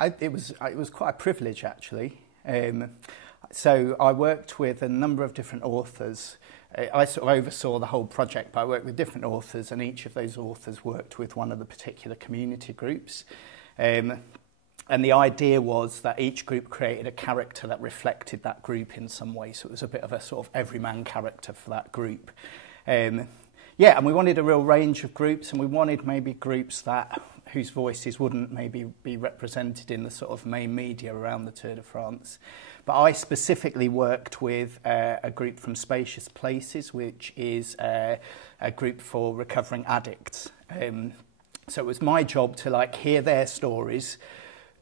It was quite a privilege, actually. So I worked with a number of different authors. I sort of oversaw the whole project, but I worked with different authors, and each of those authors worked with one of the particular community groups. And the idea was that each group created a character that reflected that group in some way. So it was a bit of a sort of everyman character for that group. Yeah, and we wanted a real range of groups, and we wanted maybe groups that whose voices wouldn't maybe be represented in the sort of main media around the Tour de France. But I specifically worked with a group from Spacious Places, which is a group for recovering addicts. So it was my job to hear their stories,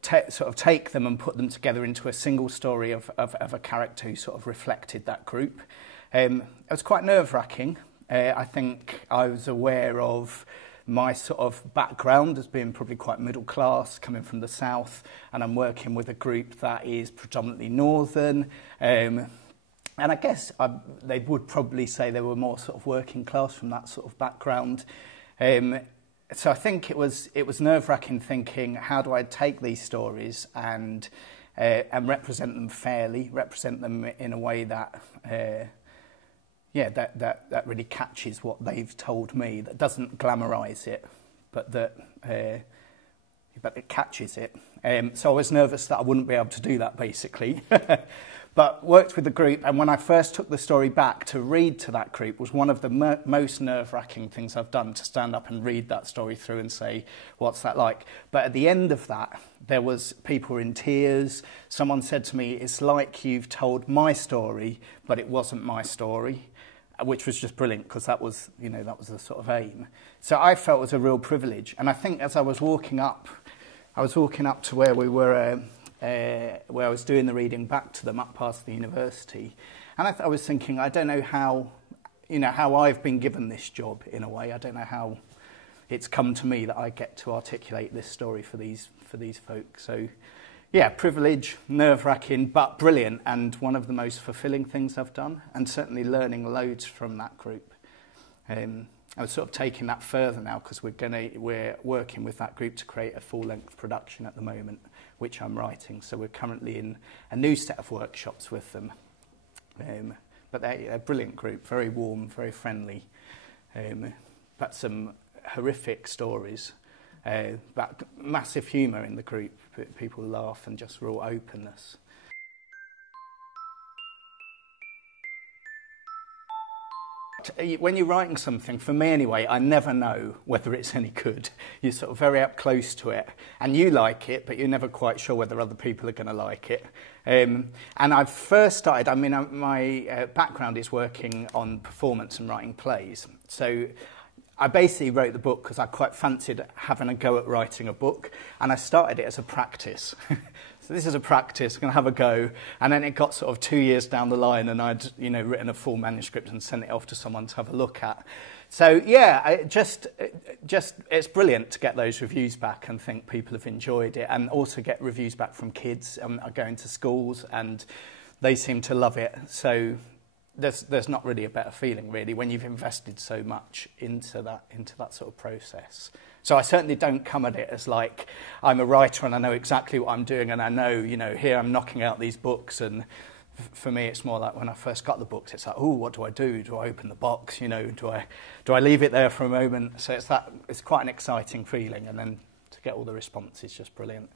sort of take them and put them together into a single story of a character who sort of reflected that group. It was quite nerve-wracking. I think I was aware of my sort of background as being probably quite middle class, coming from the south, and I'm working with a group that is predominantly northern. And I guess they would probably say they were more sort of working class from that sort of background. So I think it was nerve-wracking thinking, how do I take these stories and represent them fairly, represent them in a way that that really catches what they've told me, that doesn't glamorise it, but that it catches it. So I was nervous that I wouldn't be able to do that, basically. But worked with the group, and when I first took the story back to read to that group was one of the most nerve-wracking things I've done, to stand up and read that story through and say, what's that like? But at the end of that, there was people in tears. Someone said to me, it's like you've told my story, but it wasn't my story, which was just brilliant, because that was the sort of aim. So I felt it was a real privilege. And I think as I was walking up to where we were, where I was doing the reading back to them up past the university, and I was thinking, I don't know how I've been given this job in a way. I don't know how it's come to me that I get to articulate this story for these folks. So, yeah, privilege, nerve-wracking, but brilliant, and one of the most fulfilling things I've done, and certainly learning loads from that group. I was sort of taking that further now, because we're working with that group to create a full-length production at the moment, which I'm writing. So we're currently in a new set of workshops with them. But they're a brilliant group, very warm, very friendly, but some horrific stories, but massive humour in the group. People laugh and just real openness. When you're writing something, for me anyway, I never know whether it's any good. You're sort of very up close to it, and you like it, but you're never quite sure whether other people are going to like it. And I first started, my background is working on performance and writing plays. So I basically wrote the book because I quite fancied having a go at writing a book, and I started it as a practice. So this is a practice, I'm going to have a go, and then it got sort of 2 years down the line, and I'd written a full manuscript and sent it off to someone to have a look at. So yeah, it's brilliant to get those reviews back and think people have enjoyed it, and also get reviews back from kids. I go into schools and they seem to love it. So there's not really a better feeling, really, when you've invested so much into that sort of process. So I certainly don't come at it as like I'm a writer and I know exactly what I'm doing, and I know, here I'm knocking out these books. And for me, it's more like when I first got the books, it's like, oh, what do I do? Do I open the box? Do I leave it there for a moment? So it's quite an exciting feeling, and then to get all the response is just brilliant.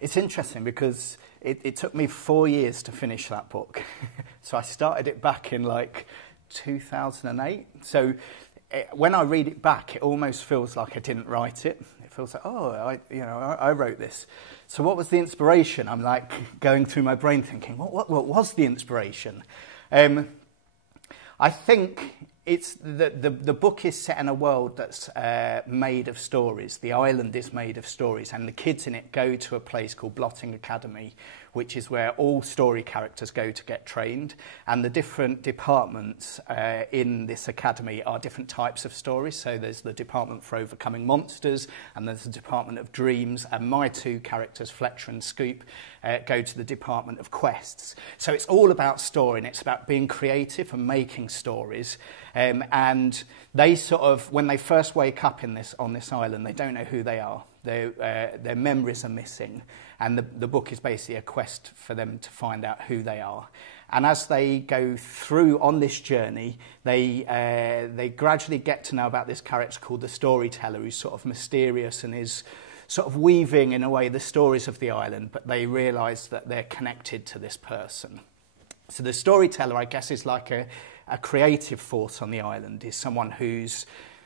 It's interesting because it took me 4 years to finish that book. So I started it back in 2008. So when I read it back, it almost feels like I didn't write it. It feels like, I wrote this. So what was the inspiration? I'm going through my brain thinking, what was the inspiration? I think it's the book is set in a world that's made of stories. The island is made of stories, and the kids in it go to a place called Blotting Academy, which is where all story characters go to get trained. And the different departments in this academy are different types of stories. So there's the department for overcoming monsters, and there's the department of dreams. And my two characters, Fletcher and Scoop, go to the department of quests. So it's all about story, and it's about being creative and making stories. And they sort of, when they first wake up on this island, they don't know who they are. Their memories are missing, and the book is basically a quest for them to find out who they are. And as they go through on this journey, they gradually get to know about this character called the storyteller, who's sort of mysterious and is sort of weaving, in a way, the stories of the island, but they realise that they're connected to this person. So the storyteller, I guess, is like a creative force on the island. He's someone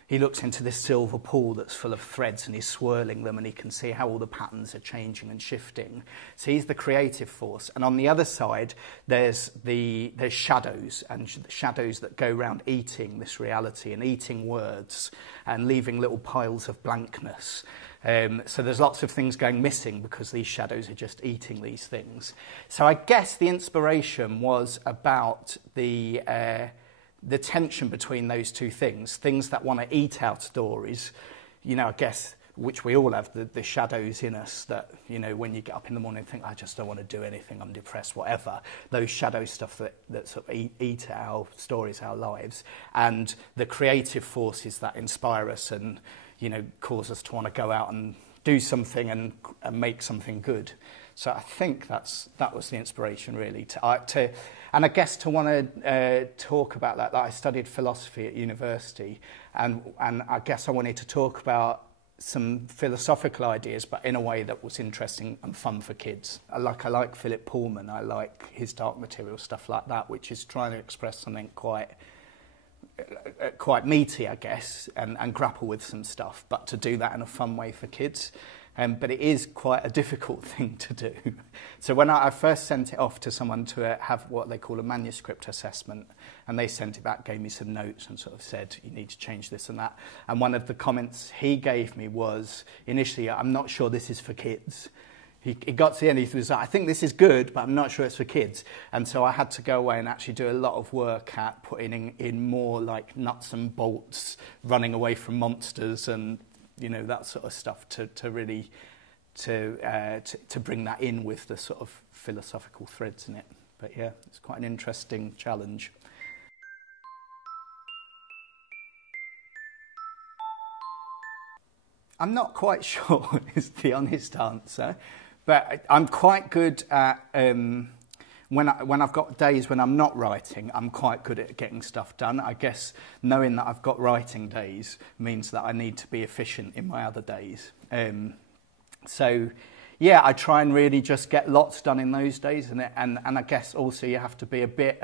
he looks into this silver pool that's full of threads and he's swirling them and he can see how all the patterns are changing and shifting. So he's the creative force. And on the other side, there's shadows, and shadows that go around eating this reality and eating words and leaving little piles of blankness. So there's lots of things going missing because these shadows are just eating these things. So I guess the inspiration was about the tension between those two things that want to eat our stories, I guess, which we all have, the shadows in us that, when you get up in the morning and think, I just don't want to do anything, I'm depressed, whatever, those shadow stuff that sort of eat our stories, our lives, and the creative forces that inspire us and, cause us to want to go out and do something and make something good. So I think that was the inspiration, really, and I guess to want to talk about that. I studied philosophy at university, and I guess I wanted to talk about some philosophical ideas, but in a way that was interesting and fun for kids. I like Philip Pullman. I like his dark material, stuff like that, which is trying to express something quite meaty, I guess, and grapple with some stuff, but to do that in a fun way for kids. But it is quite a difficult thing to do. So when I first sent it off to someone to have what they call a manuscript assessment, and they sent it back, gave me some notes and sort of said, you need to change this and that. And one of the comments he gave me was, initially, I'm not sure this is for kids. He got to the end, he was like, I think this is good, but I'm not sure it's for kids. And so I had to go away and actually do a lot of work at putting in more like nuts and bolts, running away from monsters and that sort of stuff to really bring that in with the sort of philosophical threads in it. But yeah, it's quite an interesting challenge. I'm not quite sure is the honest answer, but I'm quite good at when I've got days when I'm not writing, I'm quite good at getting stuff done. I guess knowing that I've got writing days means that I need to be efficient in my other days. So, yeah, I try and really just get lots done in those days. And I guess also you have to be a bit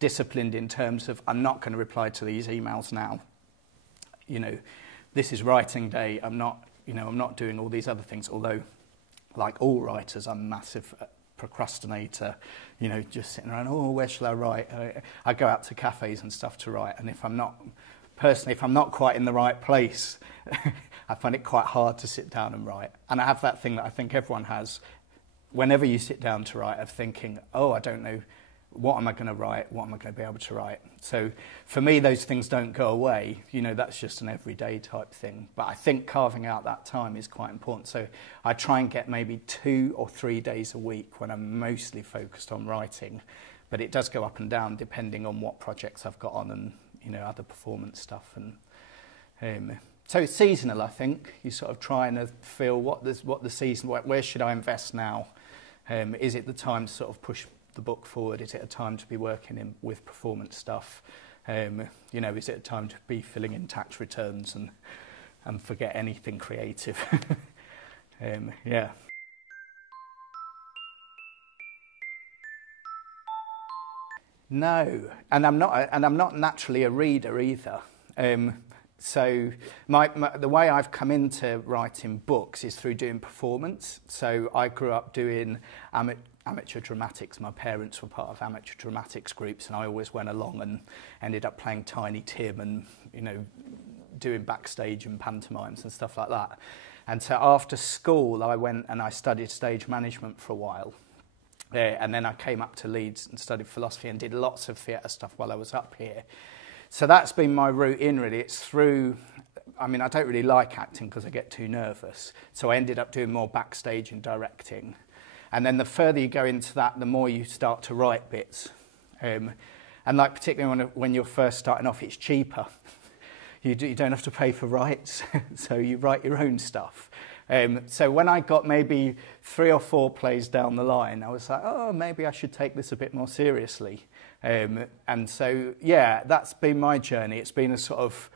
disciplined in terms of I'm not going to reply to these emails now. This is writing day. I'm not doing all these other things. Although, like all writers, I'm massive procrastinator, just sitting around, where shall I write? I go out to cafes and stuff to write, and if I'm not quite in the right place, I find it quite hard to sit down and write. And I have that thing that I think everyone has, whenever you sit down to write, of thinking, I don't know, what am I going to write? What am I going to be able to write? So for me, those things don't go away. That's just an everyday type thing. But I think carving out that time is quite important. So I try and get maybe 2 or 3 days a week when I'm mostly focused on writing. But it does go up and down depending on what projects I've got on and, other performance stuff. And so it's seasonal, I think. You sort of trying to feel what the season, where should I invest now? Is it the time to sort of push the book forward? Is it a time to be working with performance stuff? Is it a time to be filling in tax returns and forget anything creative? Yeah. No, and I'm not naturally a reader either. So the way I've come into writing books is through doing performance. So I grew up doing amateur dramatics. My parents were part of amateur dramatics groups, and I always went along and ended up playing Tiny Tim and doing backstage and pantomimes and stuff like that. And so after school, I went and I studied stage management for a while. And then I came up to Leeds and studied philosophy and did lots of theatre stuff while I was up here. So that's been my route in, really. It's through, I don't really like acting because I get too nervous. So I ended up doing more backstage and directing. And then the further you go into that, the more you start to write bits. And And like particularly when you're first starting off, it's cheaper. You don't have to pay for rights, so you write your own stuff. So when I got maybe 3 or 4 plays down the line, I was like, oh, maybe I should take this a bit more seriously. And so, yeah, that's been my journey. It's been a sort of,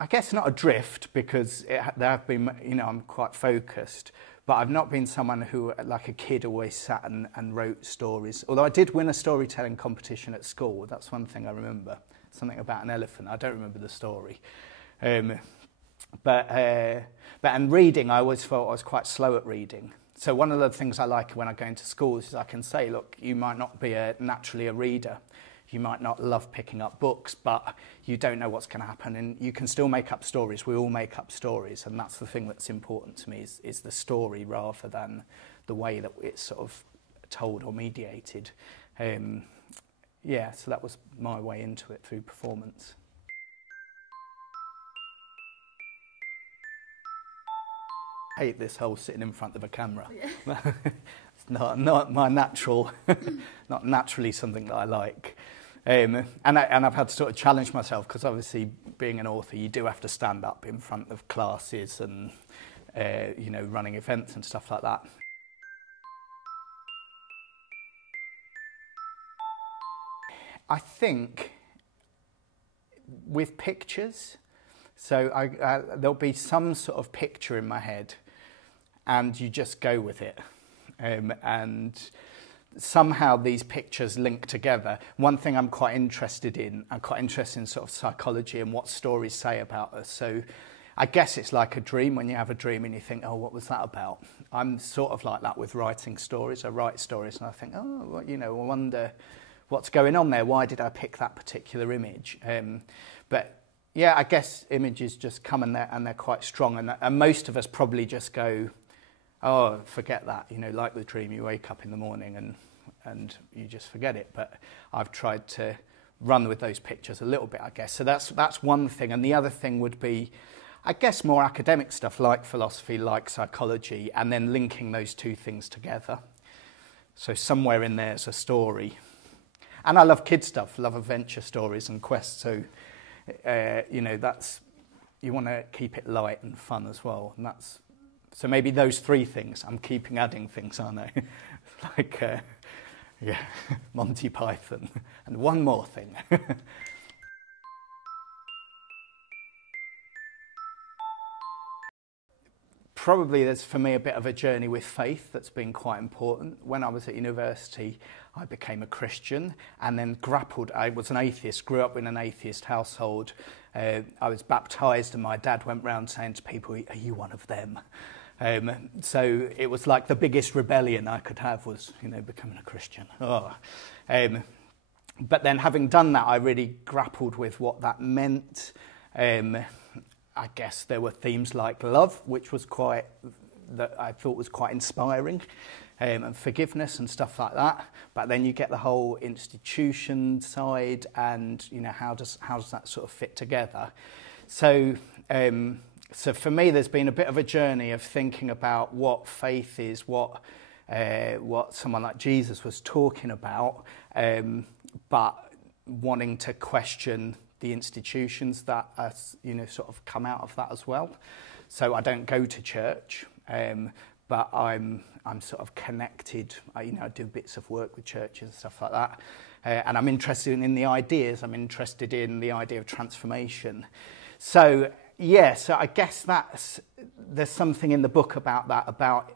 I guess not a drift, because there have been, I'm quite focused, but I've not been someone who, like a kid, always sat and wrote stories. Although I did win a storytelling competition at school. That's one thing I remember. Something about an elephant. I don't remember the story. But in reading, I always felt I was quite slow at reading. So one of the things I like when I go into schools is I can say, look, you might not be naturally a reader. You might not love picking up books, but you don't know what's going to happen, and you can still make up stories. We all make up stories, and that's the thing that's important to me is the story rather than the way that it's sort of told or mediated. Yeah, so that was my way into it through performance. I hate this whole sitting in front of a camera. Yeah. It's not my natural, not naturally something that I like. And I've had to sort of challenge myself, because obviously being an author, you do have to stand up in front of classes and, running events and stuff like that. I think with pictures, so there'll be some sort of picture in my head and you just go with it. And somehow these pictures link together. One thing I'm quite interested in sort of psychology and what stories say about us. So I guess it's like a dream, when you have a dream and you think, oh, what was that about? I'm sort of like that with writing stories. I write stories and I think, oh, well, I wonder what's going on there? Why did I pick that particular image? But yeah, I guess images just come and they're quite strong. And most of us probably just go, oh, forget that. Like the dream, you wake up in the morning and you just forget it. But I've tried to run with those pictures a little bit, I guess. So that's one thing. And the other thing would be, I guess, more academic stuff like philosophy, like psychology, and then linking those two things together. So somewhere in there's a story. And I love kid stuff, love adventure stories and quests. So, that's, you want to keep it light and fun as well. And so maybe those 3 things. I'm adding things, aren't I? Like, Monty Python. And one more thing. Probably there's, for me, a bit of a journey with faith that's been quite important. When I was at university, I became a Christian and then grappled. I was an atheist, grew up in an atheist household. I was baptised and my dad went round saying to people, are you one of them? So it was like the biggest rebellion I could have was, becoming a Christian. Oh. But then having done that, I really grappled with what that meant. I guess there were themes like love, which was that I thought was quite inspiring, and forgiveness and stuff like that. But then you get the whole institution side, and how does that sort of fit together? So for me, there's been a bit of a journey of thinking about what faith is, what someone like Jesus was talking about, but wanting to question the institutions that are, sort of come out of that as well. So I don't go to church, but I'm sort of connected. I do bits of work with churches and stuff like that, and I'm interested in the ideas. I'm interested in the idea of transformation. So I guess there's something in the book about that, about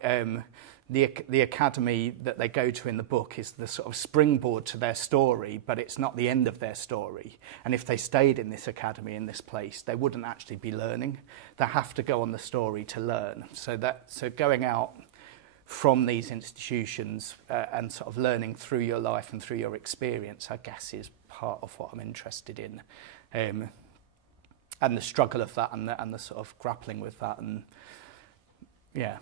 the academy that they go to in the book is the sort of springboard to their story, but it's not the end of their story. And if they stayed in this academy, in this place, they wouldn't actually be learning. They have to go on the story to learn. So going out from these institutions and sort of learning through your life and through your experience, I guess, is part of what I'm interested in. And the struggle of that and the sort of grappling with that, and yeah.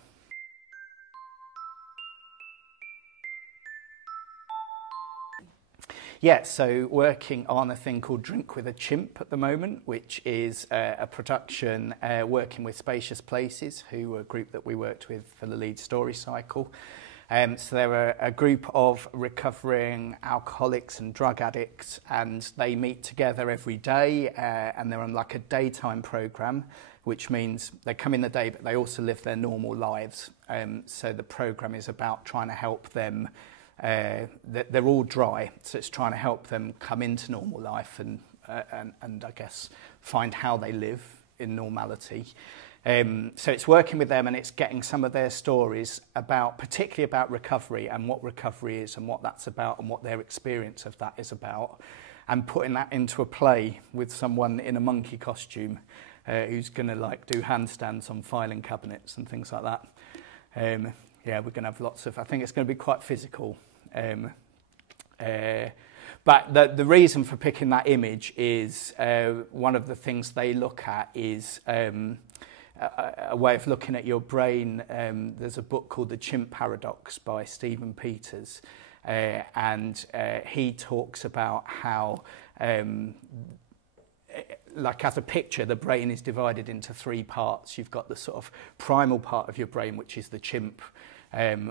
Yeah, so working on a thing called Drink with a Chimp at the moment, which is a production working with Spacious Places, who were a group that we worked with for the Leeds Story Cycle. So they're a group of recovering alcoholics and drug addicts, and they meet together every day, and they're on like a daytime program, which means they come in the day, but they also live their normal lives. So the program is about trying to help them. They're all dry, so it's trying to help them come into normal life and I guess find how they live in normality. So it's working with them, and it's getting some of their stories particularly about recovery and what recovery is and what that's about and what their experience of that is about, and putting that into a play with someone in a monkey costume who's going to like do handstands on filing cabinets and things like that. Yeah, we're going to have lots of. I think it's going to be quite physical. But the reason for picking that image is one of the things they look at is a way of looking at your brain. There's a book called The Chimp Paradox by Stephen Peters, and he talks about how, like as a picture, the brain is divided into three parts. You've got the sort of primal part of your brain, which is the chimp,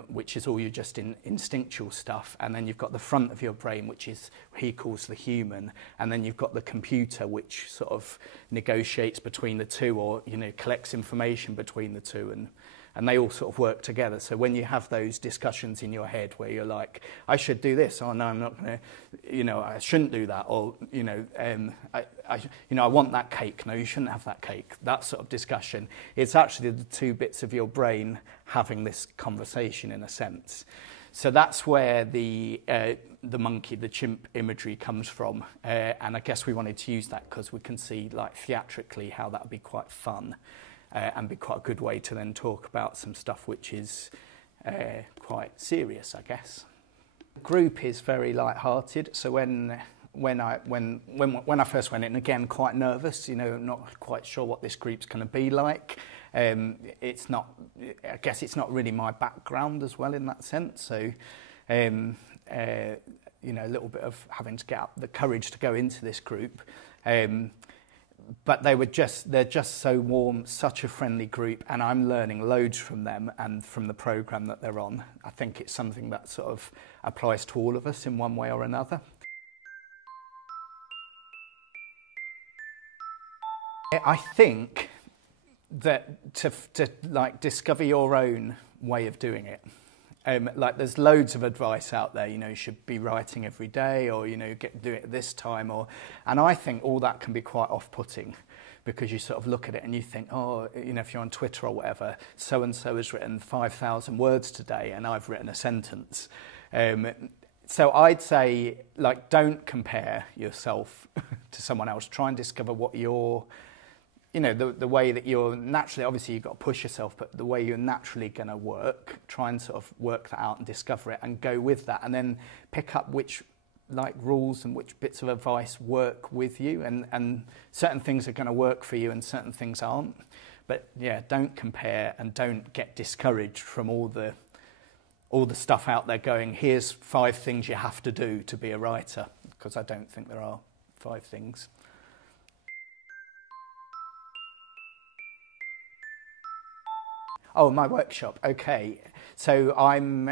which is all your just instinctual stuff, and then you've got the front of your brain, which is he calls the human, and then you've got the computer, which sort of negotiates between the two, or collects information between the two, and they all sort of work together. So when you have those discussions in your head where you're like, I should do this, or no, I'm not going to, I shouldn't do that, or I want that cake, no, you shouldn't have that cake, that sort of discussion, it's actually the two bits of your brain having this conversation in a sense. So that's where the monkey, the chimp imagery comes from, and I guess we wanted to use that because we can see like theatrically how that would be quite fun. And be quite a good way to then talk about some stuff which is quite serious, I guess. The group is very light-hearted, so when I first went in, again quite nervous, not quite sure what this group's going to be like. It's not, I guess it's not really my background as well in that sense. So, a little bit of having to get up the courage to go into this group. But they're just so warm, such a friendly group, and I'm learning loads from them and from the program that they're on. I think it's something that sort of applies to all of us in one way or another. I think that to like discover your own way of doing it. Like there's loads of advice out there, you should be writing every day, or, do it at this time, and I think all that can be quite off-putting because you sort of look at it and you think, oh, if you're on Twitter or whatever, so-and-so has written 5,000 words today and I've written a sentence. So I'd say, like, don't compare yourself to someone else. Try and discover what your the way that you're naturally, obviously you've got to push yourself, but the way you're naturally going to work, try and sort of work that out and discover it and go with that, and then pick up which rules and which bits of advice work with you, and certain things are going to work for you and certain things aren't. But yeah, don't compare and don't get discouraged from all the stuff out there going, here's 5 things you have to do to be a writer, because I don't think there are 5 things. Oh, my workshop, okay. So I'm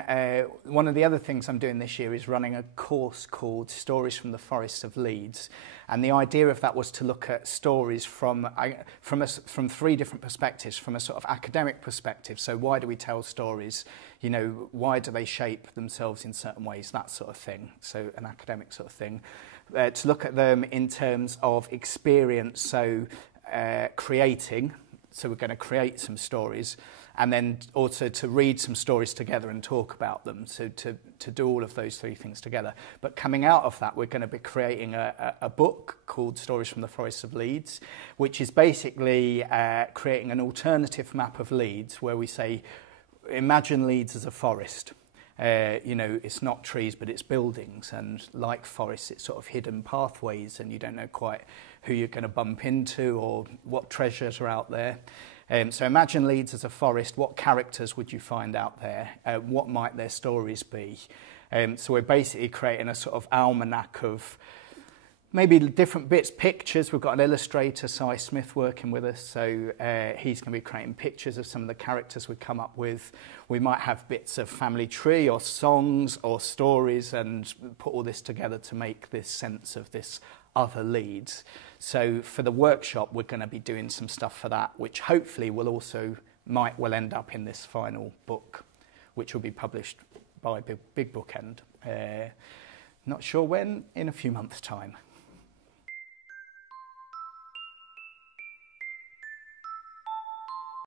one of the other things I'm doing this year is running a course called Stories from the Forests of Leeds. And the idea of that was to look at stories from 3 different perspectives, from a sort of academic perspective. So why do we tell stories? Why do they shape themselves in certain ways? That sort of thing. So an academic sort of thing. To look at them in terms of experience, so creating. So we're going to create some stories, and then also to read some stories together and talk about them, so to do all of those 3 things together. But coming out of that, we're going to be creating a book called Stories from the Forests of Leeds, which is basically creating an alternative map of Leeds, where we say, imagine Leeds as a forest. It's not trees, but it's buildings, and like forests, it's sort of hidden pathways, and you don't know quite who you're going to bump into or what treasures are out there. So imagine Leeds as a forest. What characters would you find out there? What might their stories be? So we're basically creating a sort of almanac of maybe different bits, pictures. We've got an illustrator, Si Smith, working with us, so he's going to be creating pictures of some of the characters we come up with. We might have bits of family tree or songs or stories and put all this together to make this sense of this other Leeds. So for the workshop, we're going to be doing some stuff for that, which hopefully will end up in this final book, which will be published by Big Bookend. Not sure when, in a few months' time.